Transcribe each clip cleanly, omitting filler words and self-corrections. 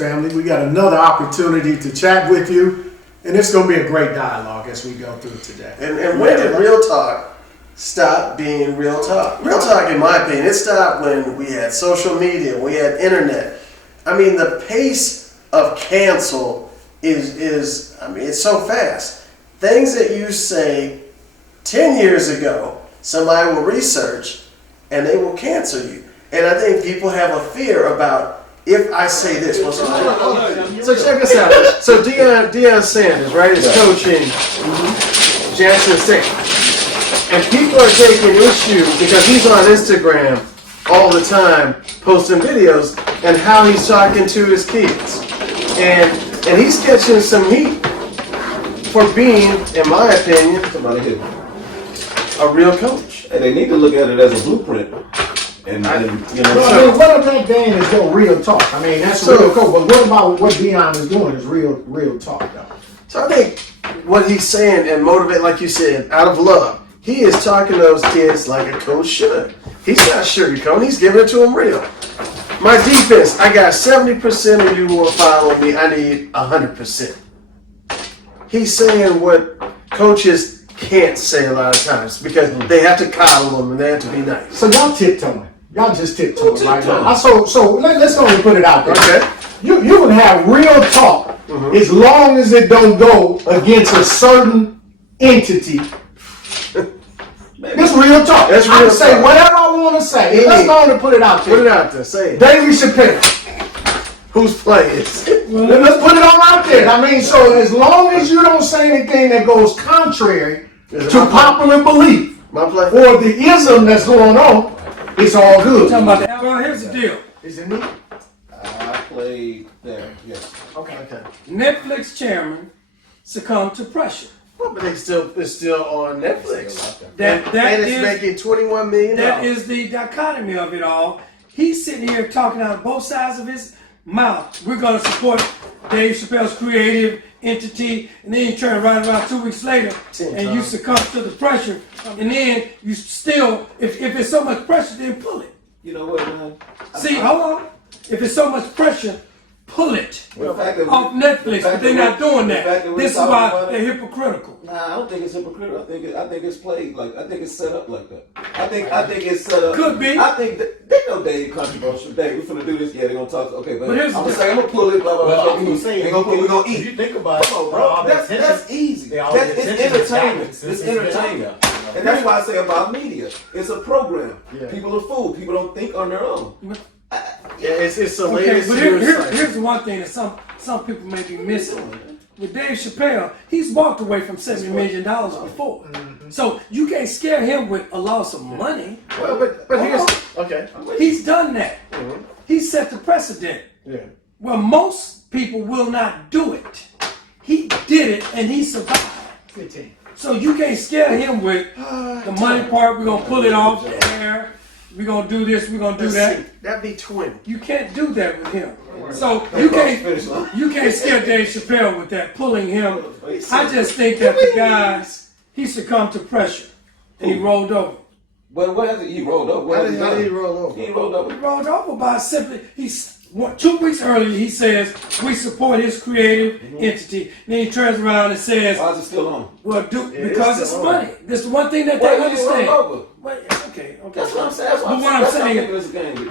family. We got another opportunity to chat with you, and it's going to be a great dialogue as we go through today. And when did real talk stop being real talk? Real talk, in my opinion, it stopped when we had social media, we had internet. I mean, the pace of cancel is it's so fast. Things that you say 10 years ago, somebody will research and they will cancel you. And I think people have a fear about, if I say this, so check this out. So Deion Sanders, right, is coaching Jackson State. And people are taking issue because he's on Instagram all the time posting videos and how he's talking to his kids. And he's catching some heat for being, in my opinion, a real coach. And they need to look at it as a blueprint. And what if that game is your real talk? I mean, that's real coach. But what about what Deion is doing is real talk, though? So I think what he's saying and motivate, like you said, out of love, he is talking to those kids like a coach should. He's not sugarcoating. He's giving it to them real. My defense, I got 70% of you who will follow me. I need 100%. He's saying what coaches can't say a lot of times because they have to coddle them and they have to be nice. So y'all tiptoeing. Y'all just tiptoeing right now. So let's go and put it out there. Okay. You can have real talk as long as it don't go against a certain entity. It's real talk. That's real I can say whatever I want to say. Let's go on and put it out there. Put it out there. Say it. Dave Chappelle. Who's playing? Let's put it on out there. I mean, so as long as you don't say anything that goes contrary to popular belief or the ism that's going on, it's all good. Talking about that. Well, here's the deal. Is it me? I played there, yes. Okay. Netflix chairman succumbed to pressure. Well, but it's still on Netflix. That it's is making $21 million. That is the dichotomy of it all. He's sitting here talking out of both sides of his mouth. We're going to support Dave Chappelle's creative entity, and then you turn right around 2 weeks later and you succumb to the pressure, and then you still, if it's so much pressure, then pull it. You know what, man? See, hold on. If it's so much pressure, pull it off Netflix, but they're not doing that. This is why they're hypocritical. Nah, I don't think it's hypocritical. I think it's played like. I think it's set up like that. I think it's set up. Could be. I think they know Dave controversial. Dave, we're finna do this. Yeah, they're gonna talk. Okay, but here's I'm gonna say I'm gonna pull it. Blah blah blah. We're gonna eat. If you think about it, come on, bro. That's easy. It's entertainment. It's entertainment. And that's why I say about media. It's a program. Yeah. People are fooled. People don't think on their own. It's the okay, latest. But here's the one thing that some people may be missing. With Dave Chappelle, he's walked away from $70 million before. So you can't scare him with a loss of money. Well, but here's he's done that. He set the precedent. Yeah. Well, most people will not do it. He did it and he survived. 15. So you can't scare him with the money part. We're gonna pull it off the air. We're gonna do this. We're gonna do that. That'd be 20. You can't do that with him. So you can't scare Dave Chappelle with that, pulling him. I just think that the guy, he succumbed to pressure and he rolled over. Well, what has he rolled over? How did he roll over? He rolled over. He rolled over by simply 2 weeks earlier he says we support his creative entity. Then he turns around and says, why is it still on? Well, because it's money. That's the one thing that they understand. Okay. That's what I'm saying. But what I'm saying,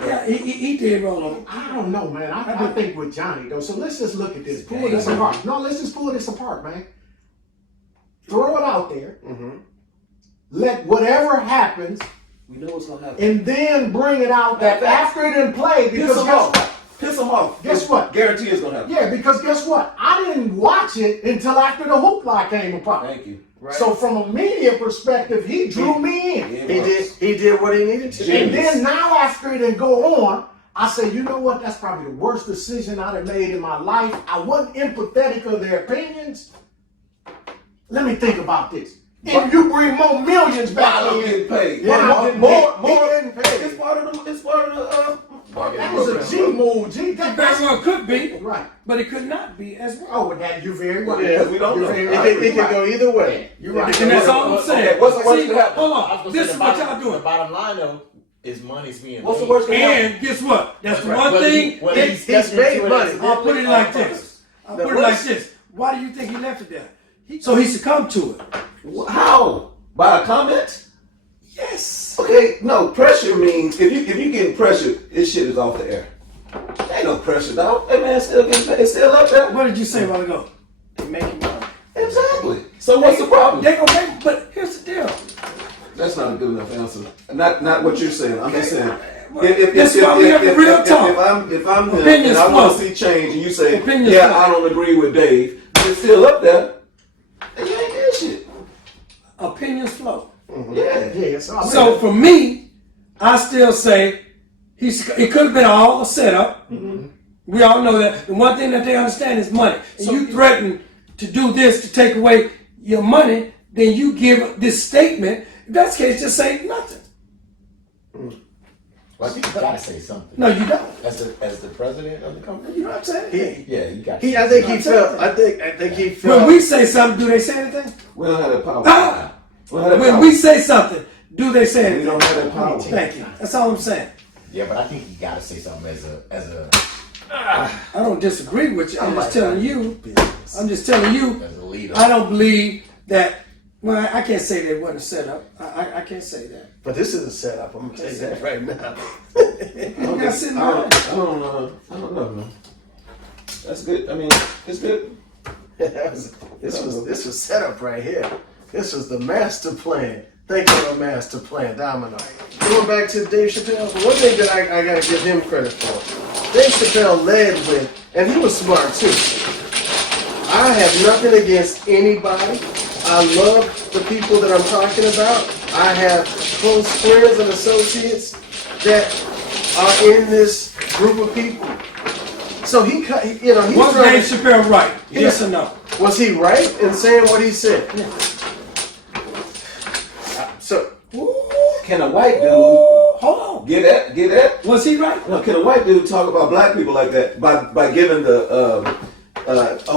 yeah, he did roll over. I don't know, man. I think with Johnny though. So let's just look at this. Pull this apart. No, let's just pull this apart, man. Throw it out there. Let whatever happens. We know what's gonna happen. And then bring it out that after it in play, because guess what? Piss them off. Guess what? Guarantee it's gonna happen. Yeah, because guess what? I didn't watch it until after the hoopla came apart. Thank you. Right. So from a media perspective, he drew me in. He did what he needed to. And then now after it and go on, I say, you know what? That's probably the worst decision I'd have made in my life. I wasn't empathetic of their opinions. Let me think about this. And you bring more millions back in. Getting paid. Yeah, more getting paid. It's part of the. That was a G move. G. That very well could be, right, but it could not be as well. Oh, that you very right. Yeah, we don't know. It can go either way. You're right. And that's all I'm saying. What's the worst that happen? Hold on. This is what y'all doing. The bottom line, though, is money's being What's the made. worst thing? And guess what? That's the one Whether thing. he- whether He's stepped made into it money. as- I'll put it like this. I'll The put it like worst- this. Why do you think he left it there? So he succumbed to it. How? By a comment? Yes. Okay, no, pressure means if you getting pressured, this shit is off the air. Ain't no pressure, dog. Hey man, it's still up there. What did you say a while ago? They making money. Exactly. So what's the problem? They gonna make, but here's the deal. That's not a good enough answer. Not what you're saying. I'm just saying. That's why we have the real talk. If I'm him Opinions and I want flow. to see change, and you say, Opinions yeah, flow. I don't agree with Dave, but it's still up there, and you ain't getting shit. Opinions flow. Yeah. Yeah, so, So for me, I still say it could have been all a setup. We all know that. The one thing that they understand is money. And you threaten to do this to take away your money, then you give this statement. In that case, just say nothing. Well, I think you gotta say something. No, you don't. As the president of the company. You know what I'm saying? Yeah, you got. I think he felt. I think he felt. When we say something, do they say anything? We don't have that power. Ah! We don't have that When power. we say something, do they say We anything? don't have that power. Thank you. That's all I'm saying. Yeah, but I think you gotta say something as a I don't disagree with you. I'm just telling you. I'm just telling you. as a leader. I don't believe that. Well, I can't say that it wasn't set up. I can't say that. But this is a setup. I'm gonna tell you that right now. You got sitting I around. don't know, man. That's good. I mean, it's good. This was set up right here. This was the master plan. Thank you for the master plan, Domino. Going back to Dave Chappelle, but one thing that I gotta give him credit for, Dave Chappelle led with, and he was smart too. I have nothing against anybody. I love the people that I'm talking about. I have close friends and associates that are in this group of people. So he he's Was trying Dave to- Chappelle right? Yes or no? Was he right in saying what he said? So Can a white dude Hold on. get that? Was he right? No, can a white dude talk about black people like that by giving the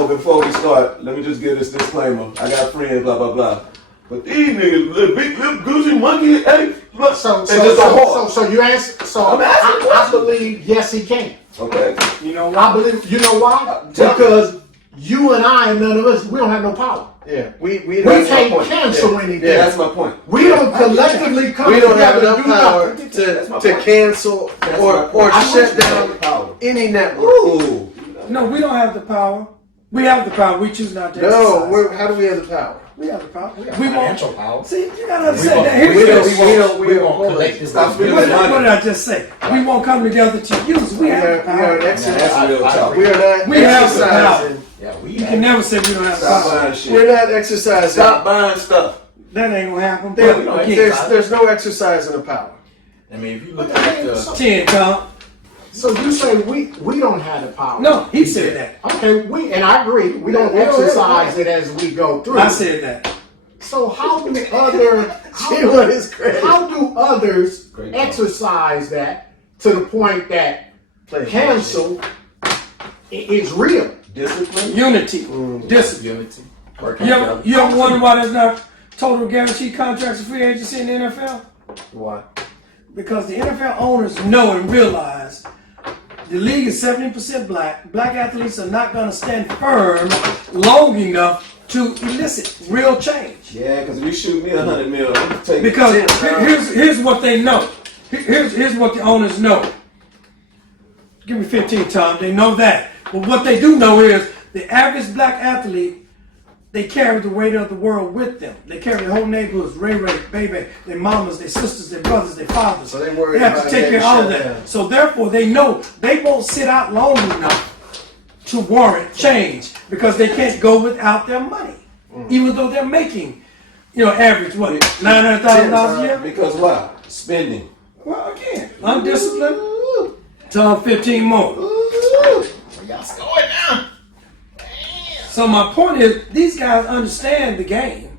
before we start, let me just give this disclaimer. I got friends, blah blah blah. But these niggas, little big lip goosey monkey, hey, look, So you answer. So I'm asking I believe yes, he can. okay. You know I what? believe. You know why? Tell me. Because you and I and none of us, we don't have no power. yeah, we We that's my can't point. cancel Yeah. anything. Yeah. That's my point. We don't collectively come We don't have together enough to do power nothing. That's my to point. cancel That's or my point. shut That's down the power. any network. Ooh. No, we don't have the power. We have the power. We choose not to No, exercise. how do we have the power? We have the power. We got We won't. financial power. See, you gotta understand that. We Here's don't. We won't Collectively. collectively. spending what, money. what did I just say? We won't come together to use. We have the We are power. That's exercising. real talk. We are not We have the exercising. Yeah, we You can never say we don't have the Stop power. buying shit. We're not exercising. Stop buying stuff. That ain't gonna happen. There- But again, there's no exercising of power. I mean, if you look at the 10, Tom. So you say we don't have the power. No, he said that. Okay, and I agree. We don't exercise it as we go through. I said that. So how do She want his credit. how do others Great exercise that to the point that Play cancel is real? Discipline. Unity. Discipline. unity, working You together. ever wonder why there's not total guaranteed contracts of free agency in the NFL? Why? Because the NFL owners know and realize the league is 70% black. Black athletes are not going to stand firm long enough to elicit real change. Yeah, because if you shoot me $100 million, I'm gonna take Because 10. here's what they know. Here's what the owners know. Give me 15, Tom. They know that. But what they do know is the average black athlete, they carry the weight of the world with them. They carry the whole neighborhoods, Ray, baby, their mamas, their sisters, their brothers, their fathers. So they worry have about to take care of all of getting that. shut down. So therefore, they know they won't sit out long enough to warrant change because they can't go without their money, even though they're making, average what $900,000 a year. Because why? Spending. Well, again, undisciplined. Tom, 15 more. Where y'all going now? So my point is, these guys understand the game,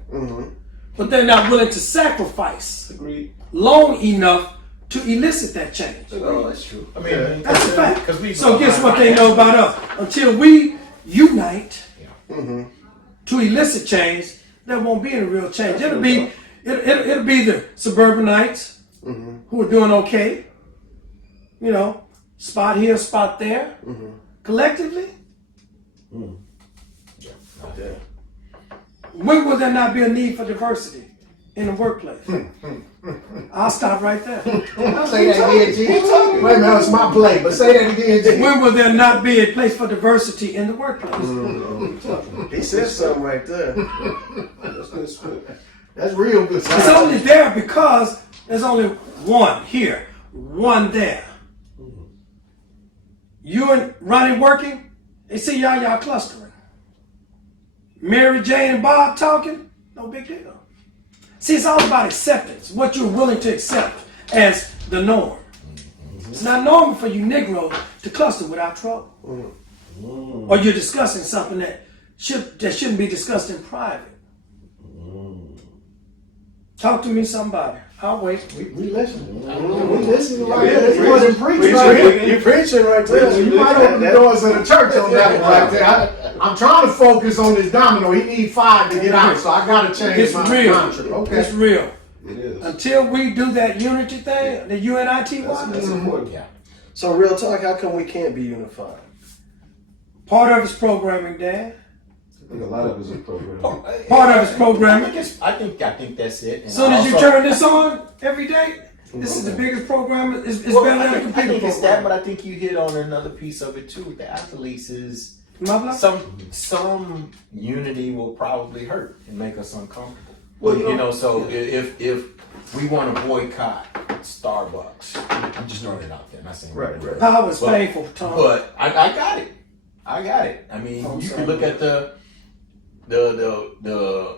but they're not willing to sacrifice Agreed. long enough to elicit that change. Oh, that's true. I mean, That's a fact. because we. So guess what they know about us? Until we unite to elicit change, there won't be any real change. It'll be the suburbanites, who are doing okay. You know, spot here, spot there. Collectively, when will there not be a need for diversity in the workplace? I'll stop right there. Say that again, G. Wait a minute, it's my play, but say that again, G. When will there not be a place for diversity in the workplace? He said something right there. That's good spit. That's real good. It's only there because there's only one here, one there. You and Ronnie working, they see y'all clustering. Mary Jane and Bob talking, no big deal. See, it's all about acceptance, what you're willing to accept as the norm. It's not normal for you Negroes to cluster without trouble. Or you're discussing something that shouldn't be discussed in private. Talk to me, somebody. I'll wait. We listen. We listen right here. This wasn't preaching right here. You preaching right there. You might open the doors of the church on that one right there. I'm trying to focus on this domino. He needs 5 to get out, so I got to change It's my real. mantra. Okay. It's real. It is. Until we do that unity thing, the UNIT one, That's important. Yeah. So real talk, how come we can't be unified? part of his programming, Dan. I think a lot of it's a program. Part of his programming. I think that's it. And As soon as you also- turn this on every day, this is the biggest program. It's Well, better than a I computer think it's that, program. but I think you hit on another piece of it too. With the athletes is Blah, blah. some unity will probably hurt and make us uncomfortable. Well, you know, so if we want to boycott Starbucks, I'm just throwing it out there. Not saying Right. Power is But- painful, Tom. But I got it. I got it. I mean, Oh, you sorry. can look at the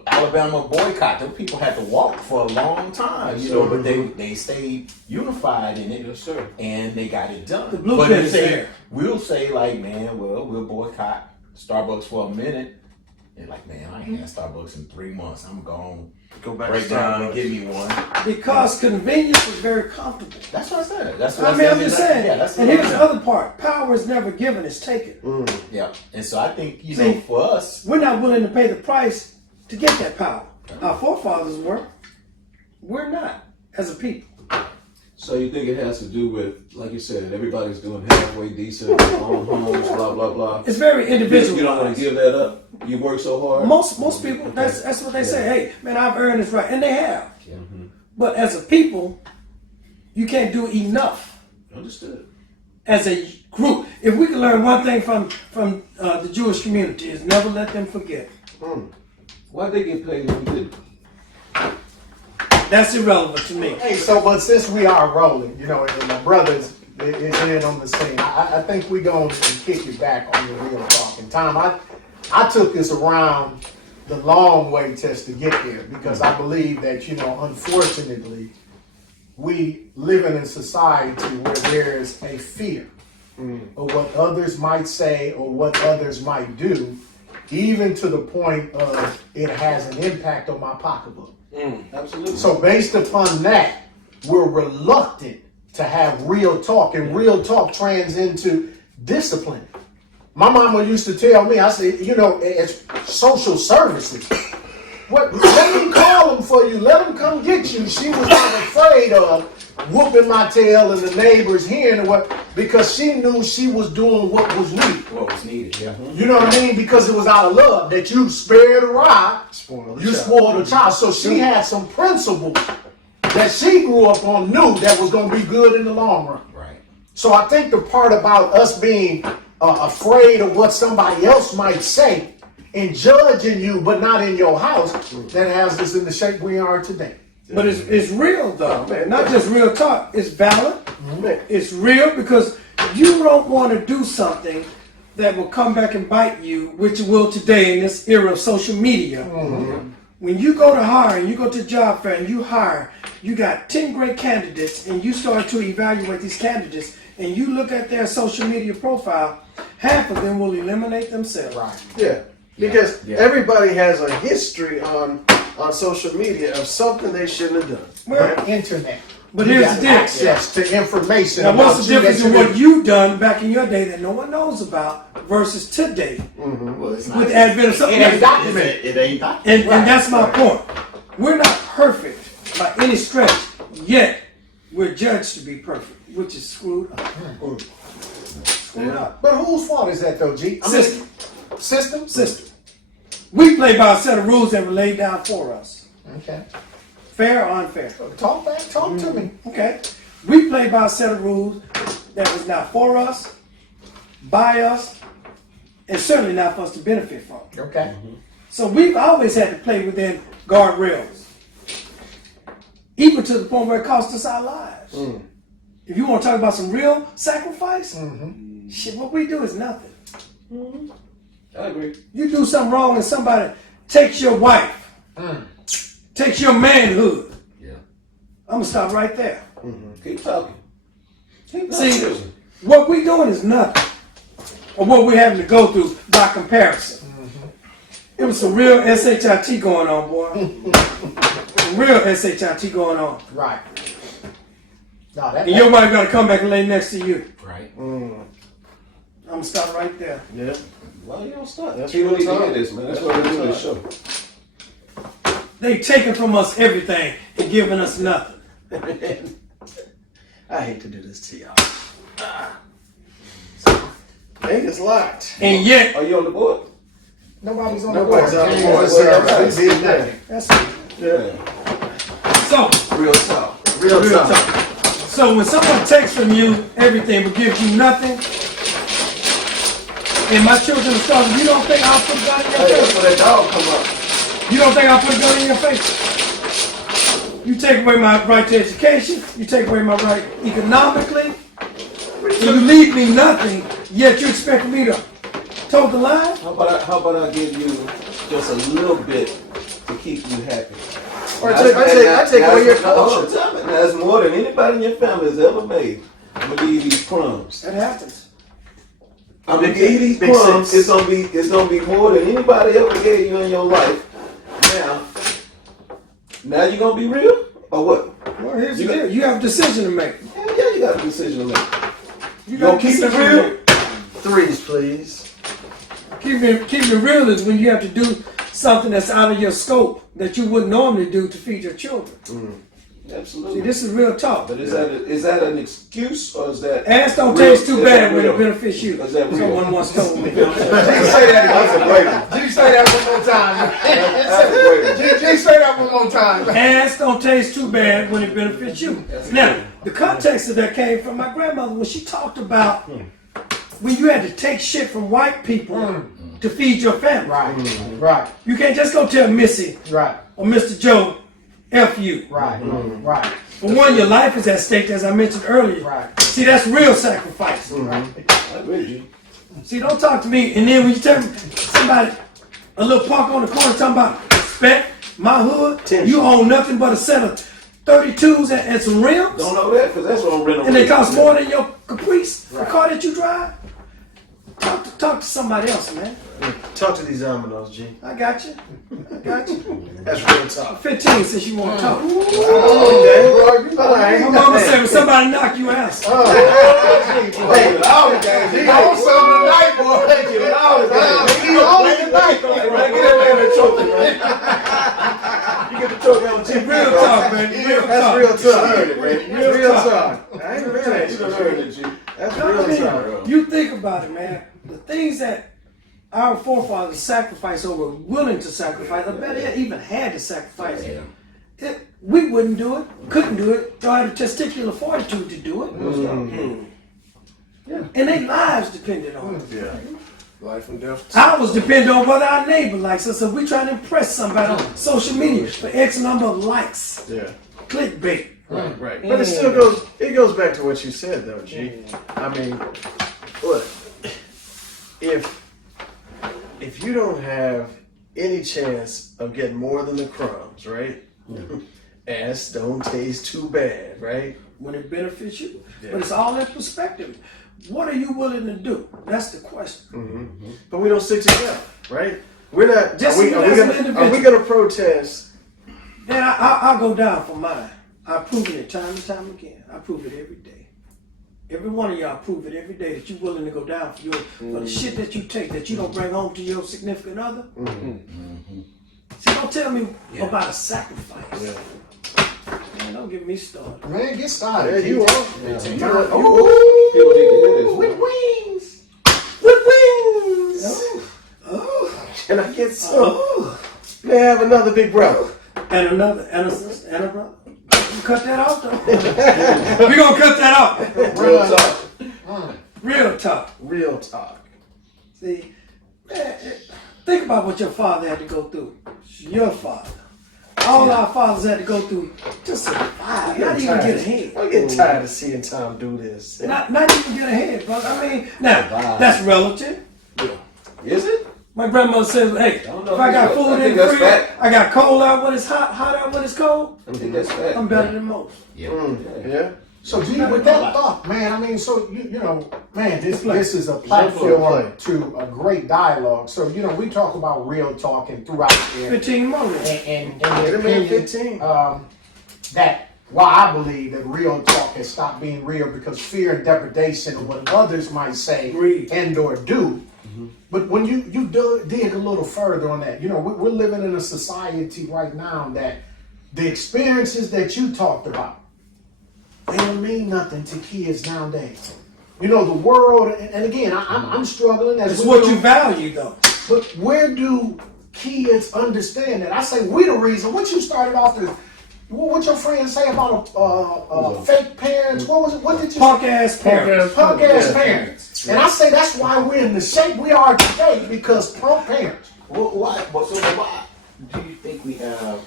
Alabama boycott. Those people had to walk for a long time, you know, but they stayed unified in it. Yes, sir. And they got it done. The blueprint But is there. we'll say like, man, well, we'll boycott Starbucks for a minute. And like, man, I ain't had Starbucks in 3 months. I'm gonna Go back break to down and Starbucks. give me one. Because convenience is very comfortable. That's what I said. That's what I I mean, said. I'm just saying. Yeah, that's And what here's I the said. other part. Power is never given, it's taken. Yeah. And so I think, you See, know, for us, We're not willing to pay the price to get that power. Our forefathers were. We're not, as a people. So you think it has to do with, like you said, everybody's doing halfway decent, own homes, blah blah blah. It's very You individual. don't want to give that up. You work so hard. Most people, that's what they say. Hey, man, I've earned this right, and they have. But as a people, you can't do enough Understood. as a group. If we can learn one thing from the Jewish community, is never let them forget. Why'd they get paid if we didn't? That's irrelevant to me. Hey, so but since we are rolling, you know, and my brothers is in on the scene, I think we going to kick it back on the real talking time. I took this around the long way test to get there because I believe that, you know, unfortunately, we live in a society where there is a fear of what others might say or what others might do, even to the point of it has an impact on my pocketbook. Absolutely. So based upon that, we're reluctant to have real talk, and real talk trans into discipline. My mama used to tell me, I said, you know, it's social services. What? Let them call them for you. Let them come get you. She was not afraid of whooping my tail and the neighbors hearing what, because she knew she was doing what was needed. what was needed, yeah. You know what I mean? Because it was out of love that you spared a rod, you spoiled a child. So she had some principles that she grew up on, knew that was going to be good in the long run. Right. So I think the part about us being afraid of what somebody else might say and judging you, but not in your house, that has us in the shape we are today. But it's real though, man. Not just real talk. It's valid. It's real because you don't want to do something that will come back and bite you, which it will today in this era of social media. When you go to hire and you go to job fair and you hire, you got 10 great candidates and you start to evaluate these candidates and you look at their social media profile, half of them will eliminate themselves. Right. Yeah, because Yeah. everybody has a history on social media of something they shouldn't have done. Well, Internet. but You here's got the deal. access to information. Now, what's about the you difference that in you what you've done back in your day that no one knows about versus today Well, it's not. with the advent of something? It ain't documented. It ain't documented. And that's my point. We're not perfect by any stretch, yet we're judged to be perfect, which is screwed up. Screwed up. But whose fault is that though, G? System? System. We play by a set of rules that were laid down for us. Okay. Fair or unfair? Talk to me. Okay. We play by a set of rules that was not for us, by us, and certainly not for us to benefit from. Okay. So we've always had to play within guardrails, even to the point where it cost us our lives. If you want to talk about some real sacrifice, shit, what we do is nothing. I agree. You do something wrong and somebody takes your wife, takes your manhood. Yeah. I'm gonna stop right there. Keep talking. Keep See, talking. what we doing is nothing, or what we're having to go through by comparison. It was some real SHIT going on, boy. Some real SHIT going on. Right. No, that, And your wife got to come back and lay next to you. Right. I'm gonna stop right there. Yeah. Why you don't stop? That's People real need to talk. hear this, man. That's why we're doing this show. They taking from us everything and giving us nothing. I hate to do this to y'all. Vegas locked. And yet, Are you on the board? nobody's on Nobody's the board. on the James board, is sir. saying We did that. that's Yeah. so. Real talk. Real talk. So when someone takes from you everything but gives you nothing, and my children are starving, you don't think I'll put a gun in your Hey, face? that's where that dog come up. You don't think I'll put a gun in your face? You take away my right to education, you take away my right economically, and you leave me nothing, yet you expect me to toe the line? How about I give you just a little bit to keep you happy? Or I take away your culture. That's more than anybody in your family has ever made. I'm gonna give you these crumbs. That happens. I'm gonna give you these Big crumbs. six. It's gonna be more than anybody ever gave you in your life. Now you gonna be real or what? Well, here's You the deal. You have a decision to make. Hell yeah, you got a decision to make. You gonna got a keep it decision to real? make. Threes, please. Keeping it real is when you have to do something that's out of your scope that you wouldn't normally do to feed your children. Absolutely. See, this is real talk. But is that an excuse or is that? Ass don't real? taste too Is bad that when it real? benefits you. Is that real? Someone once told me. G, say that again. G, say that one more time. G, say that one more time. Ass don't taste too bad when it benefits you. Now, the context of that came from my grandmother when she talked about when you had to take shit from white people to feed your family. Right. You can't just go tell Missy Right. or Mr. Joe, F you. Right. Right. For one, your life is at stake, as I mentioned earlier. Right. See, that's real sacrifice. I agree with you. See, don't talk to me. And then when you tell me somebody, a little punk on the corner talking about respect, my hood, you own nothing but a set of 32s and some rims, Don't know that because that's what I'm renting. and they cost more than your Caprice, the car that you drive. Talk to somebody else, man. Talk to these dominoes, G. I got you. That's real talk. 15 since you want to talk. Okay, bro. You know I My ain't. mama said when somebody knock you out. Hey, all the games. He on something tonight, boy. All the games. He on tonight. Right, get that man a trophy, man. You get the trophy on TV. Real talk, man. Real talk. That's real talk. Heard it, man. Real talk. I ain't mad at You you. done heard it, G. That's I real mean, talk. you think about it, man. The things that our forefathers sacrificed or were willing to sacrifice, or better yet, even had to sacrifice, we wouldn't do it, couldn't do it, or had the testicular fortitude to do it. Yeah. And their lives depended on it. Yeah. Life and death. Ours depend on whether our neighbor likes us. If we try to impress somebody on social media for X number of likes, Yeah. clickbait. Right. But it still goes back to what you said though, G. I mean, look, if you don't have any chance of getting more than the crumbs, right? Ass don't taste too bad, right? When it benefits you. But it's all in perspective. What are you willing to do? That's the question. But we don't stick together, right? We're not. Just Are we as an individual. going to protest? Then I'll go down for mine. I've proven it time and time again. I prove it every day. Every one of y'all prove it every day that you're willing to go down for for the shit that you take that you don't bring home to your significant other. See, don't tell me about a sacrifice. Man, don't get me started. Man, get started. Yeah, you are. People need to hear this. With wings. With wings. Oh, Can I get some? oh. May I have another big brother? And another, and a sister, and a brother. You cut that off, though. We're going to cut that off. Real talk. Real talk. Real talk. See, man, think about what your father had to go through. Your father. All our fathers had to go through to survive, not even get ahead. I'm getting tired of seeing Tom do this. Not even get ahead, brother. I mean, now, that's relative. Is it? My grandmother says, hey, if don't know I got if food I in think the that's fridge, fact. I got cold out when it's hot, hot out when it's cold, I think that's fact. I'm better than most. Yeah. So G, with that thought, man, I mean, so you know, man, this is a platform to a great dialogue. So you know, we talk about real talk and throughout there, 15 more. and the opinion that why I believe that real talk has stopped being real because fear and depredation of what others might say Agreed. and or do. But when you dig a little further on that, you know, we're living in a society right now that the experiences that you talked about, they don't mean nothing to kids nowadays. You know, the world, and again, I'm struggling. That's what you value, though. But where do kids understand that? I say we the reason. What you started off with, what your friends say about fake parents? What was it? What did you Punk ass parents. Punk ass parents. And I say that's why we're in the shape we are today because punk parents. Why do you think we have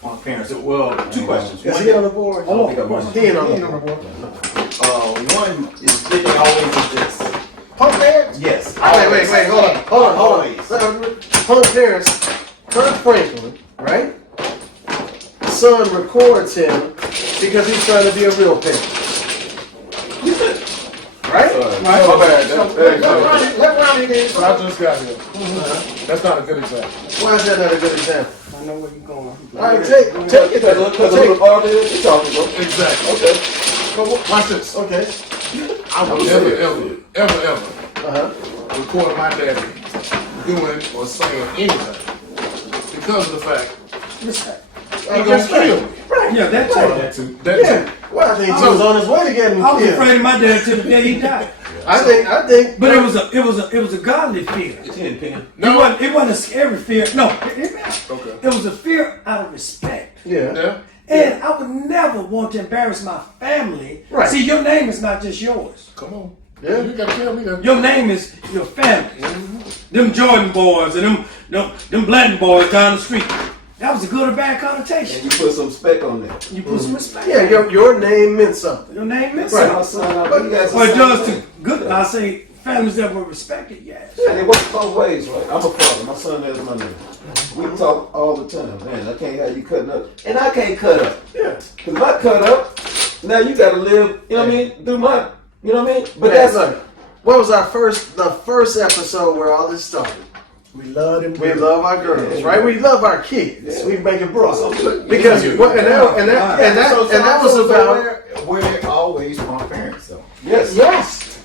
punk parents? Well, two questions. Is he on the board? I think I'm on. He ain't on the board. One is, did they always exist? Punk parents? Yes. Wait, hold on. Always. Punk parents, Kirk Franklin, right? Son records him because he's trying to be a real parent. Right? My bad. Let Ronnie in. But I just got here. That's not a good example. Why is that not a good example? I know where you're going. All right, take it. Because of who the father is, you're talking about. Exactly. Okay. Watch this. Okay. I would ever record my daddy doing or saying anything because of the fact Respect. he gonna kill me. Yeah, that too. That Yeah. too. Well, I think he was on his way to getting me I was killed. afraid of my dad till the day he died. I think. But it was a godly fear. It wasn't a scary fear. No, it was a fear out of respect. Yeah. Yeah. And I would never want to embarrass my family. Right. See, your name is not just yours. Come on. Yeah. You gotta tell me that. Your name is your family. Them Jordan boys and them Blanton boys down the street. That was a good or bad connotation. And you put some spec on that. You put some respect. Yeah, your name meant something. Your name meant Right. something. You guys Well, it does to good. I say families that were respected. Yes. And it works both ways, right? I'm a father. My son has my name. We talk all the time. Man, I can't have you cutting up. And I can't cut up. Yeah. Because if I cut up, now you got to live, you know what I mean? Do my, you know what I mean? But But that's look, what was the first episode where all this started? We love them. We love our girls, right? We love our kids. We make it broad. Yeah. Because and that was about. We're always punk parents, though. yes. Yes.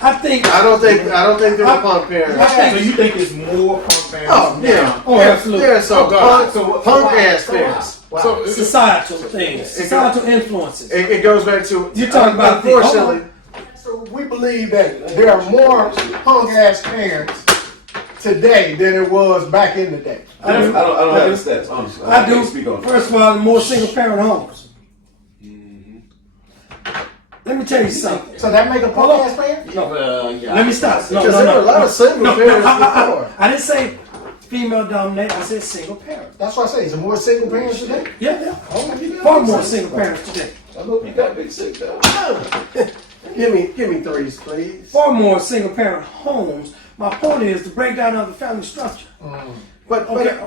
I think. I don't think they were punk parents. So you think it's more punk parents? Oh yeah. Oh, absolutely. There's some God. punk ass parents. So Societal things, societal influences. It goes back to You're talking about the- unfortunately. So we believe that there are more punk ass parents today than it was back in the day. I don't have the stats, honestly. I do. can't speak on it. First of all, more single parent homes. Let me tell you something. So that make a punk ass parent? Yeah. Let me stop. No, Because there were a lot of single parents before. I didn't say female dominated. I said single parent. That's what I say. Is there more single parents today? Yeah. Oh, you know. Far more single parents today. I hope you got big sick though. Give me threes, please. Far more single parent homes. My point is the breakdown of the family structure. But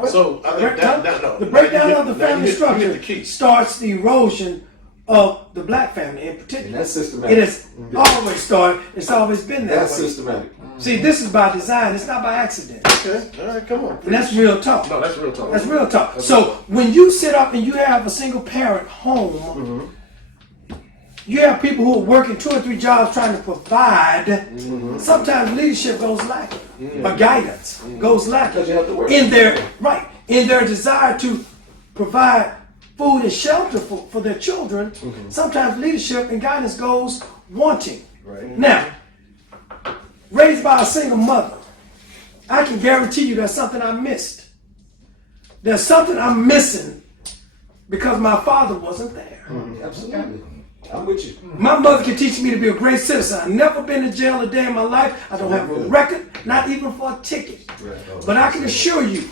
So I think that The breakdown of the family you hit structure the key. starts the erosion of the black family in particular. And that's It systematic. has always started. It's always been that That's way. systematic. See, this is by design. It's not by accident. okay, all right, come on. And that's real talk. No, that's real talk. That's real talk. So when you sit up and you have a single parent home, you have people who are working 2 or 3 jobs trying to provide. Sometimes leadership goes lacking, or guidance goes lacking Because you have to work. in their desire to provide food and shelter for their children, sometimes leadership and guidance goes wanting. Right. Now, raised by a single mother, I can guarantee you there's something I missed. There's something I'm missing because my father wasn't there. Absolutely. I'm with you. My mother can teach me to be a great citizen. I've never been in jail a day in my life. I don't have a record, not even for a ticket. But I can assure you,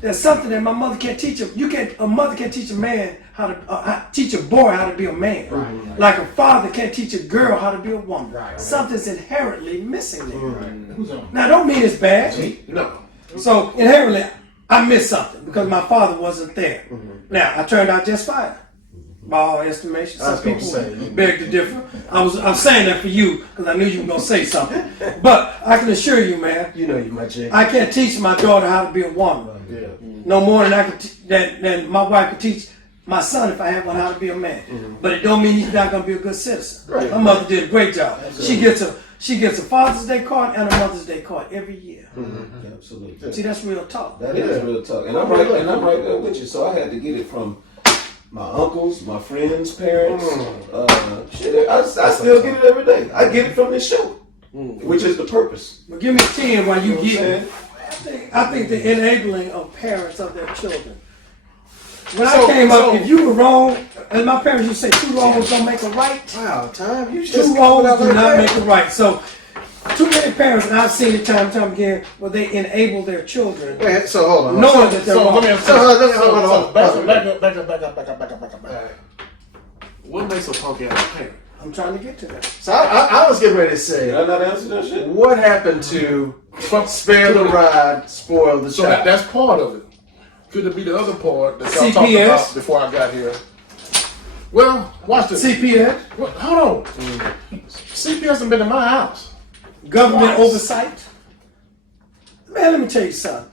there's something that my mother can't teach him. A mother can't teach a man how to teach a boy how to be a man. Like a father can't teach a girl how to be a woman. Something's inherently missing there. Now, I don't mean it's bad. No. So inherently, I missed something because my father wasn't there. Now, I turned out just fine. By all estimation, some people beg to differ. I'm saying that for you because I knew you were gonna say something. But I can assure you, man, You know you my chick. I can't teach my daughter how to be a woman. Yeah. No more than I can than my wife could teach my son if I have one how to be a man. But it don't mean he's not gonna be a good citizen. My mother did a great job. She gets a Father's Day card and a Mother's Day card every year. Absolutely. See, that's real talk. That is real talk. And I'm right there with you. So I had to get it from my uncles, my friends' parents. Shit, I still get it every day. I get it from this show, which is the purpose. But give me 10 while you You know get what I'm it. I think the enabling of parents of their children. When I came up, if you were wrong, and my parents used to say, 2 wrongs don't make a right. Wow, Tom, you just 2 wrongs do not make a right. So, too many parents, and I've seen it time and time again, where they enable their children, Wait, so hold on. knowing that they're So wrong. let me ask you. hold on. Back up. What makes a punk ass parent? I'm trying to get to that. So I was getting ready to say, Did I not answer that shit? what happened to spare the rod, spoil the So child? that's part of it. Could it be the other part that y'all talked CPS? about before I got here? Well, watch this. CPS, What? Hold on. CPS hasn't been in my house. government Twice. oversight. Man, let me tell you something.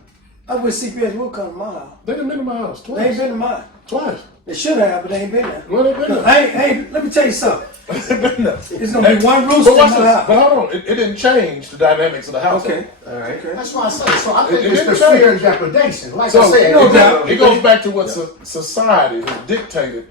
I wish CPS would come to my house. They done been in my house They ain't twice. been to mine. Twice. They should have, but they ain't been there. Well, they been there. Hey, let me tell you something. They been there. It's gonna be one rooster But in watch my this. house. But hold on. It didn't change the dynamics of the house. Okay. All right. That's why I say. So I think It it's the didn't change. fear and depredation. Like So I said, no doubt. it goes back to what society has dictated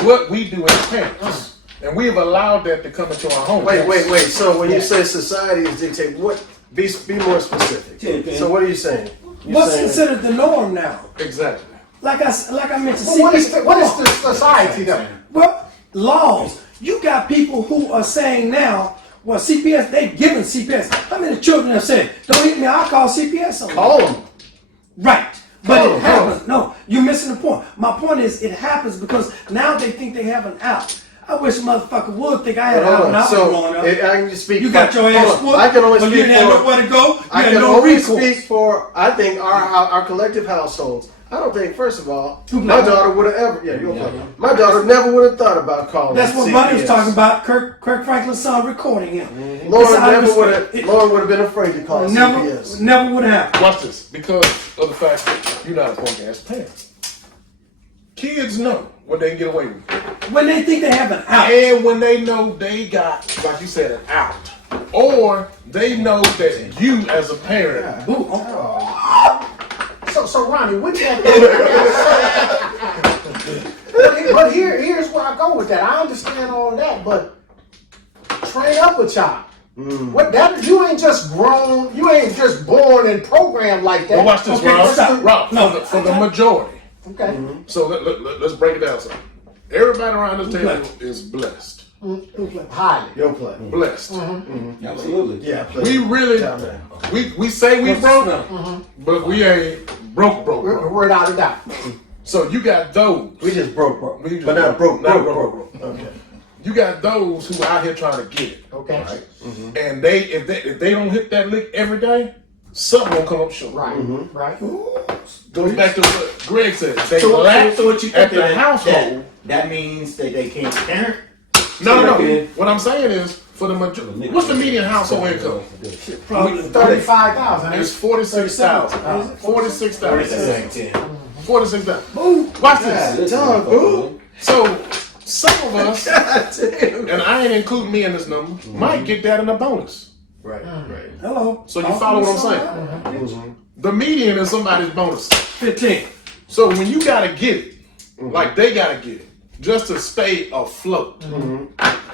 what we do as parents. And we have allowed that to come into our home. Wait. So when you say society is dictating, what? Be more specific. So what are you saying? You're What's saying- considered the norm now? Exactly. Like I mentioned, Well, what is the society though? Well, laws. You got people who are saying now, well, CPS, they've given CPS. How many children have said, don't hit me, I'll call CPS on you? Call them. Right. But Call it 'em, happens. No, you're missing the point. My point is, it happens because now they think they have an out. I wish a motherfucker would think I had Hold an on. out So growing up. I can just speak. You got your hold ass on. whooped, I can only but you speak didn't have for. nowhere to go. You I had can no only recourse. speak for. I think our collective households. I don't think, first of all, Who my played? daughter would have ever. Yeah, you'll play. My daughter never would have thought about calling. That's what CPS. Buddy was talking about. Kirk Franklin's son recording him. Lauren It's out of never would respect. have. Lauren would have been afraid to call CPS. Never would have happened. Watch this. Because of the fact that you're not a punk ass parent. Kids know what they can get away with. When they think they have an out. And when they know they got, like you said, an out. Or they know that you as a parent. Boo. So Ronnie, what you have But here's where I go with that. I understand all of that, but train up a child. What that you ain't just grown, you ain't just born and programmed like that. Well, watch this, Okay, stop. Rob. No, For the majority. Okay. So let's break it down some. Everybody around this table is blessed. Highly. You'll play. Blessed. Absolutely. Yeah, play. We really, Down there. we say we broke, but we ain't broke. Without a doubt. So you got those. We just broke, We just but not broke. not broke. broke. Okay. You got those who out here trying to get it. Okay. Right? And if they don't hit that lick every day, something gonna come up short. Right. Right. Goes back to what Greg said. They So lack what you at think the household. that means that they can't parent? No. What I'm saying is, for the majority, what's the median household income? Probably 35,000. It's 46,000. 46,000. 46,000. Watch this. Dog, boo. So some of us, and I ain't including me in this number, might get that in a bonus. Right. Hello. So you follow what I'm saying? The median is somebody's bonus. 15. So when you gotta get it, Like they gotta get it just to stay afloat.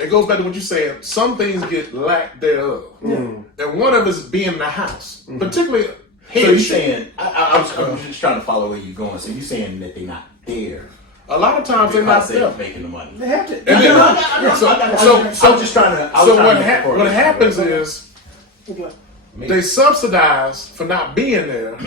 It goes back to what you said. Some things get lack thereof, and one of us being in the house, particularly. So you saying? I'm just trying to follow where you're going. So you saying that they're not there? A lot of times they're not there. Making the money. They have to. And then, I'm just trying to. So what happens is they subsidize for not being there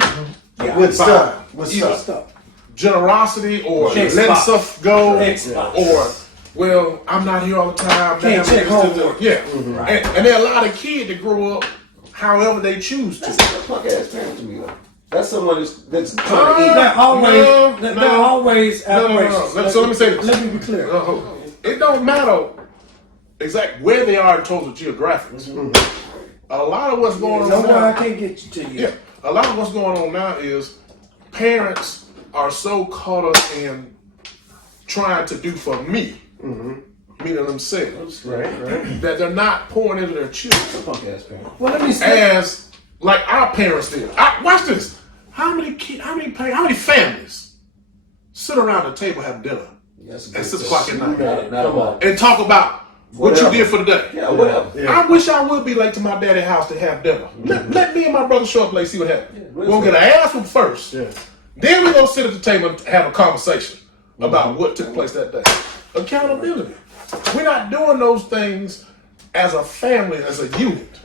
With stuff. With either stuff. generosity or Xbox. letting stuff go, Xbox. or well, I'm not here all the time. Can't check homework. Yeah, and there are a lot of kids that grow up however they choose to. That's a punk ass parent to me though. That's someone that's trying to eat. They're always, No, they're always no. aberrations. So let me say this. Let me be clear. It don't matter exactly where they are in terms of geographics. A lot of what's going on Nowhere I now, can't get to you. yeah, a lot of what's going on now is parents are so caught up in trying to do for me, meaning themselves, that they're not pouring into their children Punk ass parent. Well, let me say. as like our parents did. Watch this. How many families sit around the table have dinner That's a at good 6 o'clock at night Not about. and talk about what you Whatever. did for the day? Yeah, whatever. I wish I would be late to my daddy's house to have dinner. Let me and my brother show up late, see what happens. We're gonna get an ass from first. Then we're gonna sit at the table and have a conversation about what took place that day. Accountability. We're not doing those things as a family, as a unit.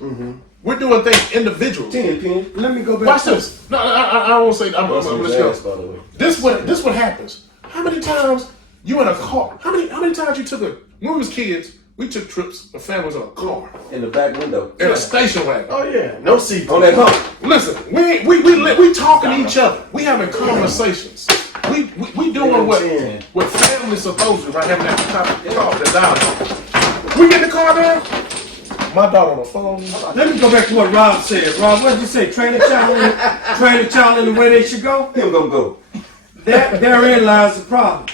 We're doing things individually. Penny. Let me go back. Watch this. No, I don't want to say. Let's Jazz, go. by the way. This what happens. How many times you in a car? How many times you took when we was kids? We took trips. The family was in a car In the back window. in a station wagon. Oh yeah, no seat. On that hump. Listen, we talking to each other. We having conversations. We doing what families supposed to, right? Having that type of talk, that dialogue. We get in the car there. My daughter on the phone. Let me go back to what Rob said. Rob, what did you say? Train a child in the way they should go? Him gonna go. Therein lies the problem.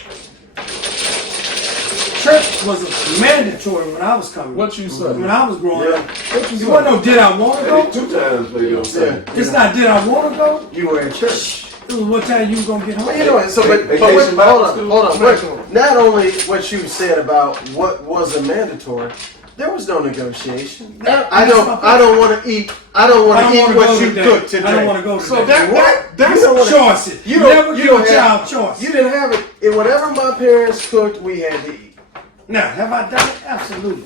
Church was mandatory when I was coming. What you say? When I was growing up. What you It wasn't no did I want to go? 2 times later on Sunday. It's not did I want to go? You were in church. It was what time you was going to get home. But you know, so but Vacation hold Bible on. school. Wait, not only what you said about what wasn't mandatory, there was no negotiation. I don't want to eat. I don't want to eat what you cooked today. I don't want to go today. So that's You don't wanna- choices. You You don't- never you give don't a have- child choice. You didn't have it. And whatever my parents cooked, we had to eat. Now, have I done it? Absolutely.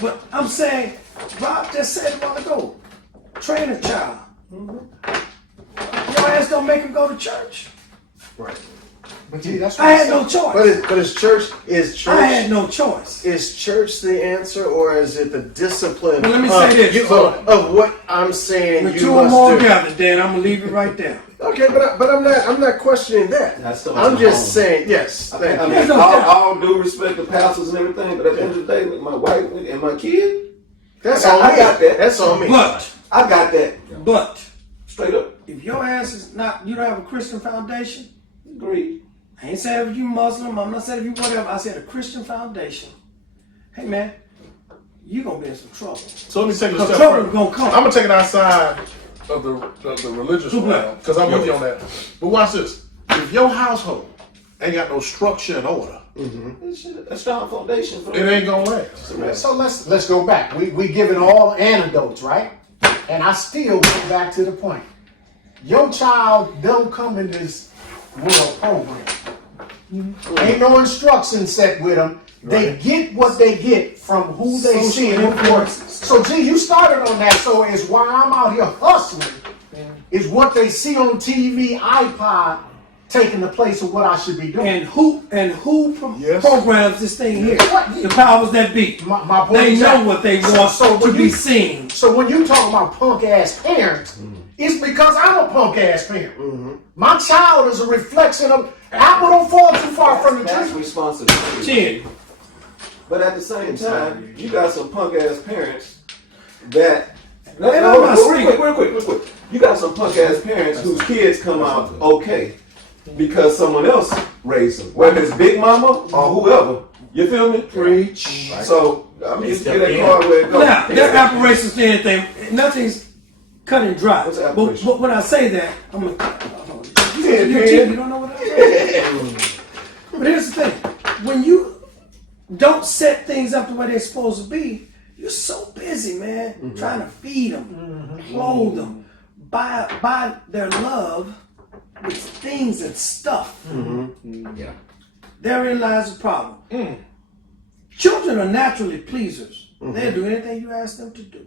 But I'm saying, Rob just said a while ago, train a child. Your ass don't make him go to church. Right. But gee, that's what I had no choice. But is church I had no choice. is church the answer, or is it the discipline? Well, let me say this. of what I'm saying. When You two or must more do. gathered, Dan, I'm gonna leave it right there. Okay, but I'm not questioning that. That's still I'm at just home. saying yes. I Thank you. mean, no doubt. all due respect to pastors and everything, but at the end of the day, with my wife and my kid, That's I on me. got that. That's on me. But I got that But straight up. if your ass is not, you don't have a Christian foundation. Agreed. I ain't saying if you Muslim. I'm not saying if you whatever. I said a Christian foundation. Hey man, you gonna be in some trouble. So let me take it a Cause step trouble further. gonna come. I'm gonna take it outside of the religious Turbulent. realm because I'm with you on that. But watch this: if your household ain't got no structure and order, A strong foundation for it ain't gonna last. So let's go back. We giving all anecdotes, right? And I still go back to the point. Your child don't come in this world program. Ain't no instruction set with them. They get what they get from who they Social see and who influences. So gee, you started on that. So it's why I'm out here hustling. Is what they see on TV, iPod, taking the place of what I should be doing. And who Yes. programs this thing here? What? The powers that be. My point They is know that- what they So- want so to when be you- seen. So when you talk about punk ass parents, it's because I'm a punk ass parent. My child is a reflection of apple don't fall too far from the That's tree. responsibility. Shit. But at the same time, you got some punk ass parents that. And I'm not speaking. Real quick. You got some punk ass parents whose kids come out okay because someone else raised them, whether it's Big Mama or whoever. You feel me? Preach. So I mean, just get that card where it goes. Now, there are operations to anything. Nothing's cut and dry. What's But when I say that, I'm gonna. You don't know what I'm saying? But here's the thing: when you don't set things up the way they're supposed to be, you're so busy, man, trying to feed them, clothe them, buy their love with things and stuff. Yeah. Therein lies the problem. Children are naturally pleasers. They'll do anything you ask them to do.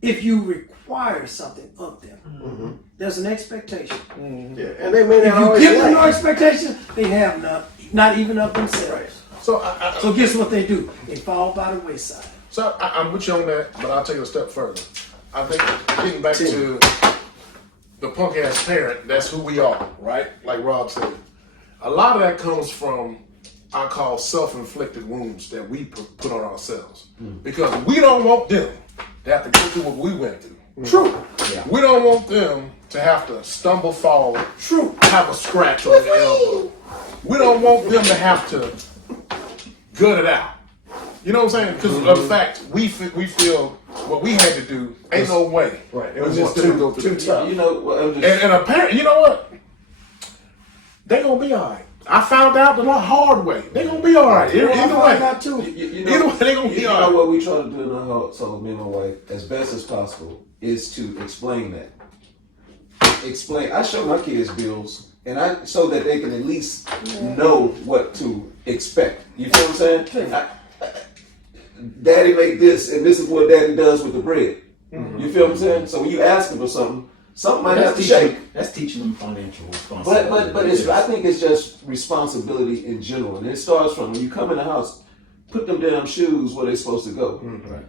If you require something of them, there's an expectation. Yeah, and they may If not you always give them like no expectation, they have none, not even of themselves. So, So guess what they do? They fall by the wayside. I'm with you on that, but I'll take it a step further. I think getting back to the punk ass parent, that's who we are, right? Like Rob said. A lot of that comes from, I call self-inflicted wounds that we put on ourselves. Because we don't want them to have to go through what we went through. True. We don't want them to have to stumble, fall, True. have a scratch on their elbow. We don't want them to have to gut it out. You know what I'm saying? Because of the fact we feel what we had to do ain't no way. Right. It We was want just them to go too through. tough. You know, well, I'm just, And a parent, you know what? They gonna be all right. I found out the hard way. They gonna be all right. Either way. Not too. Either way, they gonna be you all know right. what we try to do in our household, me and my wife, as best as possible, is to explain that. Explain. I show my kids bills, and so that they can at least know what to expect. You feel what I'm saying? Daddy make this, and this is what Daddy does with the bread. You feel what I'm saying? So when you ask him for something might have to shake. That's teaching them financial responsibility. But it's, I think it's just responsibility in general, and it starts from when you come in the house. Put them damn shoes where they're supposed to go. Right.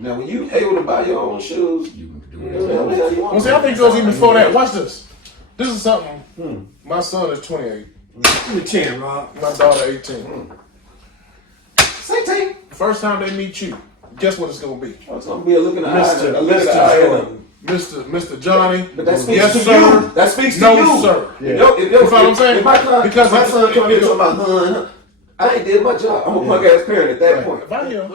Now, when you able to buy your own shoes, You can do what the hell whatever. you want? Well, see, I think it goes even before that. Watch this. This is something. My son is 28. Give me 10, Rob. My daughter 18. Say, T. First time they meet you, guess what it's gonna be? Oh, it's gonna be a look in the eye. Mr. A look in the eye. Jordan. Mr. Johnny. But that speaks yes, to sir. you. That speaks to No, you. sir. Yeah. You know what I'm saying? If my son, Because my it's- son come here talking about, I ain't did my job. I'm a punk ass parent at that point. If I hear